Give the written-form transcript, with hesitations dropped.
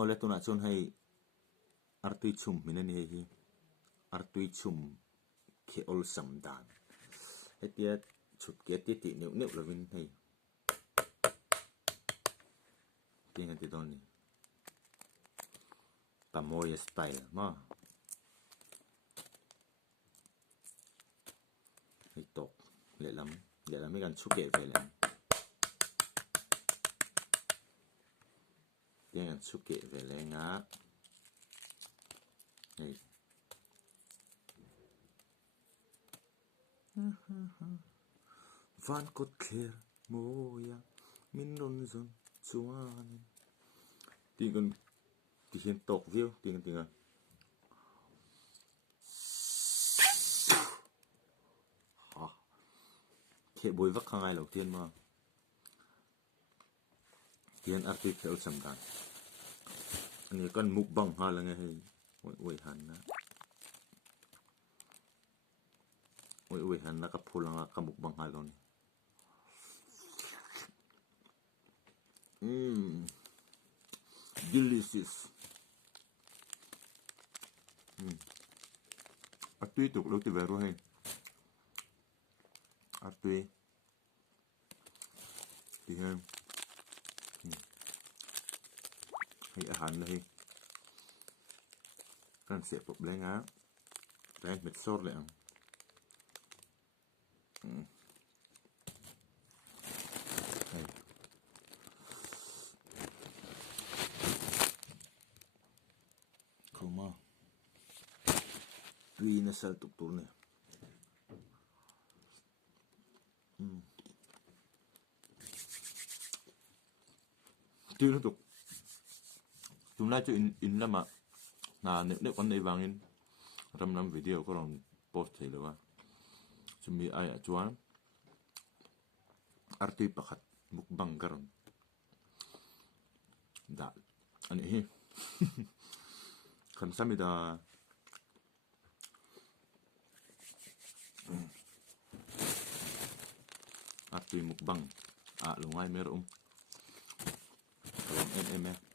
ole tuna chon hay artui chum minani hi artui chum ke ol samdan hetia chut ke ti neu neu lovin hay tinga ti doni pamoya style ma hay tok le lam mấy gan chu ke về lam tiếng su kệ về lấy ngã này van cốt kher moya min non zon chuan tiếng con tiếng hiện tộc view tiếng tiếng kệ bồi vắc khang ai đầu tiên mà tiếng artist theo sầm đàn anh ấy con mục bằng ha là nghe hay ôi hắn á ôi hắn là cái phô là cái mục bằng hai luôn delicious tuy tục lâu từ về rồi hay tuy thì hơn hay hắn đây kan sẽ phục lấy ngá đây mệt sốt lại không mà tuy nó sẽ tục tụi này tuy nó tục chúng ta chơi in lắm mà nếu con này vàng in năm video có lòng post thấy được không chúng mi ai chuan arti pakat mukbang karon da ani hi 감사합니다. arti mukbang lungai meron em